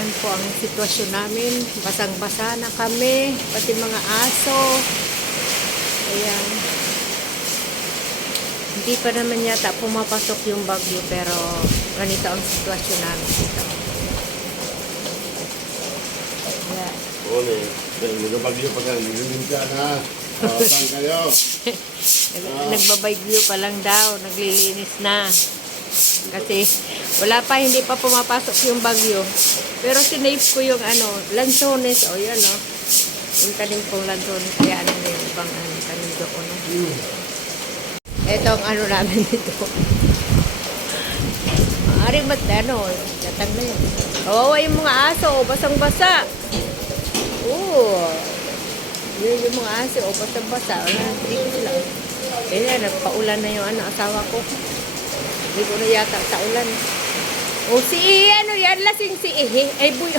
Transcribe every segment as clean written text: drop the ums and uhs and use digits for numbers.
Ayan po ang sitwasyon namin. Basang-basa na kami, pati mga aso. Ayan. Hindi pa naman yata pumapasok yung bagyo, pero ganito ang sitwasyon namin dito. Ayan. Ole, nagbabagyo pa ka, nagrilim ka na. Saan kayo? Nagbabagyo pa lang daw, naglilinis na. Kasi wala pa, hindi pa pumapasok yung bagyo. Pero sinave ko yung lansones. O yan o. Yung tanim kong lansones. Kaya ano na yung ibang tanim doon. Ito ang namin dito. Maaari ba't latag na yun. Kawawa yung mga aso. Basang-basa. Oo. Yun yung mga aso. Basang-basa. Dito sila. Ayan, nagpaulan na yung asawa ko. Hindi ko na yata sa ulan. O si Ihi, yan? Lasing si Ihi. Ay, buyo.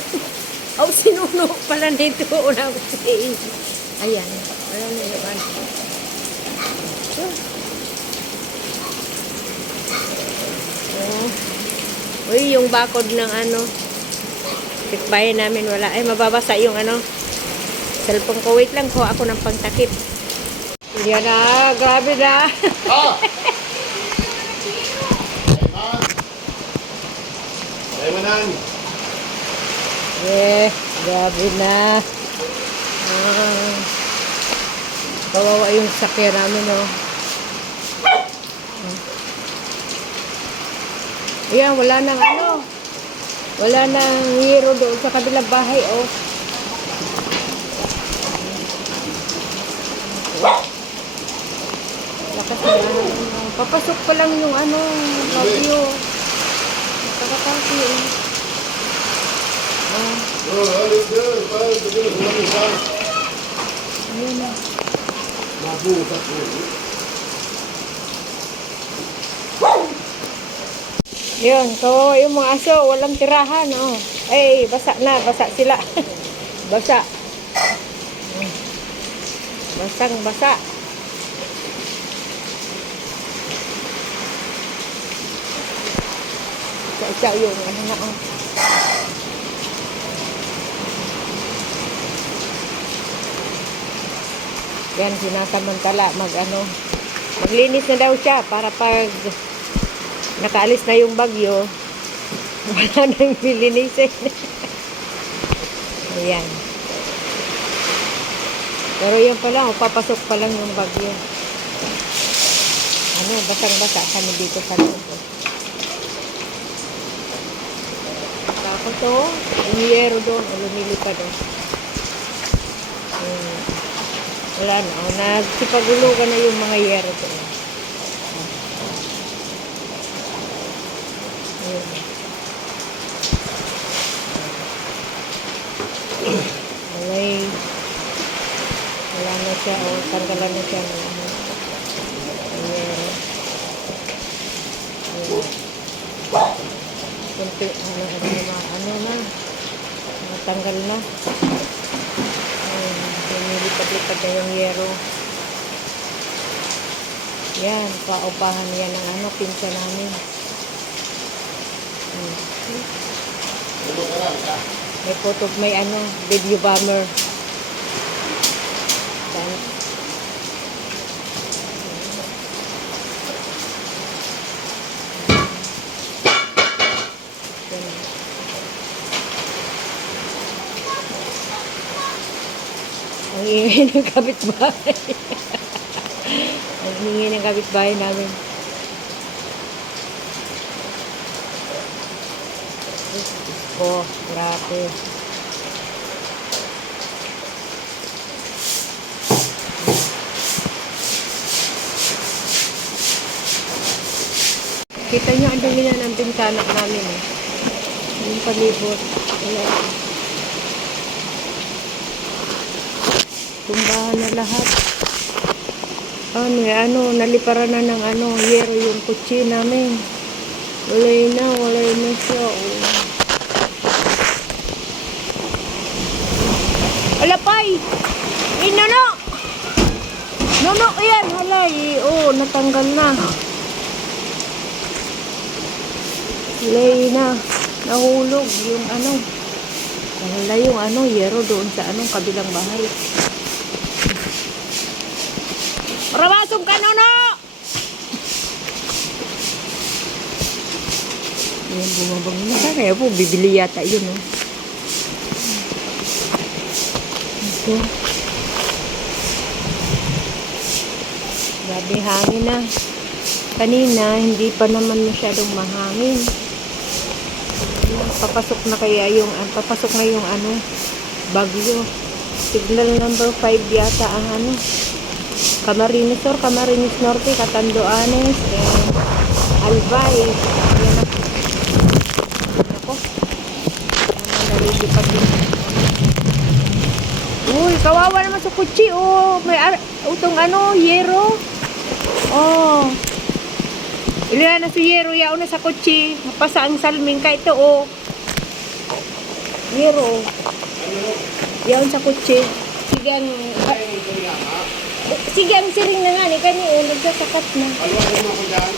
O, sinuno pala nito. Una ko si Ihi. Ayan. Ayan na yung Uy, yung bakod ng tikbayan namin wala. Ay, mababasa yung cellphone ko. Wait lang ko. Ako ng pangtakip. Yan na. Grabe na. Manan. Grabe na. Kawawa yung sakya namin, no. Ayan, wala nang wala nang hero doon sa kabilang bahay, oh. Lakas na. Papasok pa lang yung bagyo. Nakakataki, eh. Ayan na. Yun, kawawa yung mga aso. Walang tirahan, oh. Ay, basa na. Basa sila. Basa. Basang-basa. Isa yung yan, sinasamantala maglinis na daw siya para pag nakaalis na yung bagyo wala nang lilinisin. Ayan, pero yun pa lang, papasok pa lang yung bagyo. Basang-basa kami dito sa loob. Tapos yung yero doon, lumilipad doon. Wala na, nagsipagulugan na yung mga yero doon. Wala na siya, tanggalan na siya ng yero. Kunti, matanggal na. Lumilipad-lipad na yung yero. Yan, paupahan yan ng pinsa namin. May photo, may video bomber. Ang ingay ng kapitbahay. Ang ingay ng kapitbahay namin. Grabe. Kita nyo, ang dami na ng bintana namin, eh. Yung palibot. Wala. Tumbahan na lahat. Naliparan na ng yero yung kutsi namin. Walay na siya. Alapay! Nono! Nono, yan, halay. Natanggal na. Halay na. Nahulog yung Wala yung ano, yero doon sa anong kabilang bahay. Rawasong ka, Nono! Ayan, bumabang na. Kaya po, bibili yata yun, oh. Ito. Grabe hangin na. Kanina, hindi pa naman masyadong mahangin. Papasok na yung ano, bagyo. Signal number 5 yata ang ano. Camarines Sur, Camarines Norte, Catanduanes, and Albay. Ayan na. Ako. Nalilipat yun. Uy, kawawa naman sa kutsi, oh. May utong ano, yero. Oh. Ilihan na si yero, yao na sa kutsi. Mapasa ang salming ka ito, oh. Yero. Yao sa kutsi. Sige ang... sige ang siring na nga ni kani, oh. Nagsasakat na. Alwahin mo ako dyan.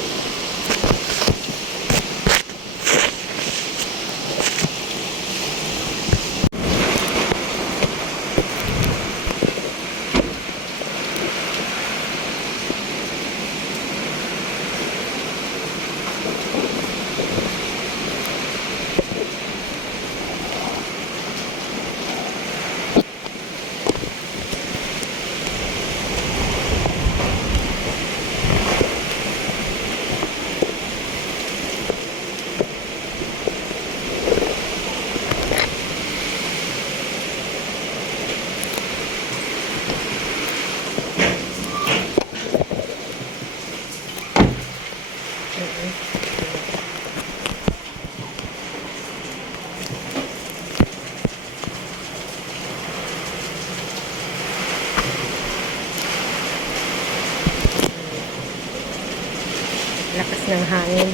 Lakas ng hangin.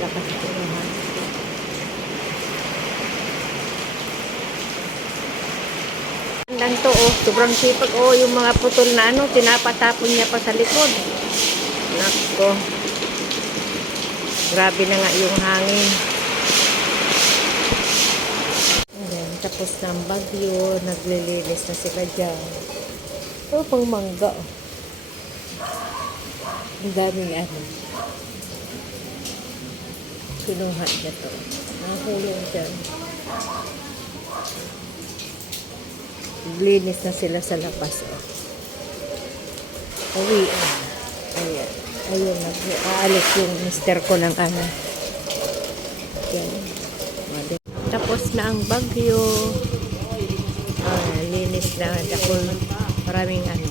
Lakas ng hangin. Lang to, oh. Sobrang sipag, oh. Yung mga putol na ano, tinapatapon niya pa sa likod. Nako. Grabe na nga yung hangin. Ayan, tapos ng bagyo, naglilinis na sila dyan. Oh, pang mangga. Ang daming ano. Kinuha niya to. Nakakulong dyan. Naglinis na sila sa labas, oh. Uwi, oh. Ayan. Ayun, nag-aalis yung mister ko ng ano. Yan. Tapos na ang bagyo. Linis na ako. Maraming ano.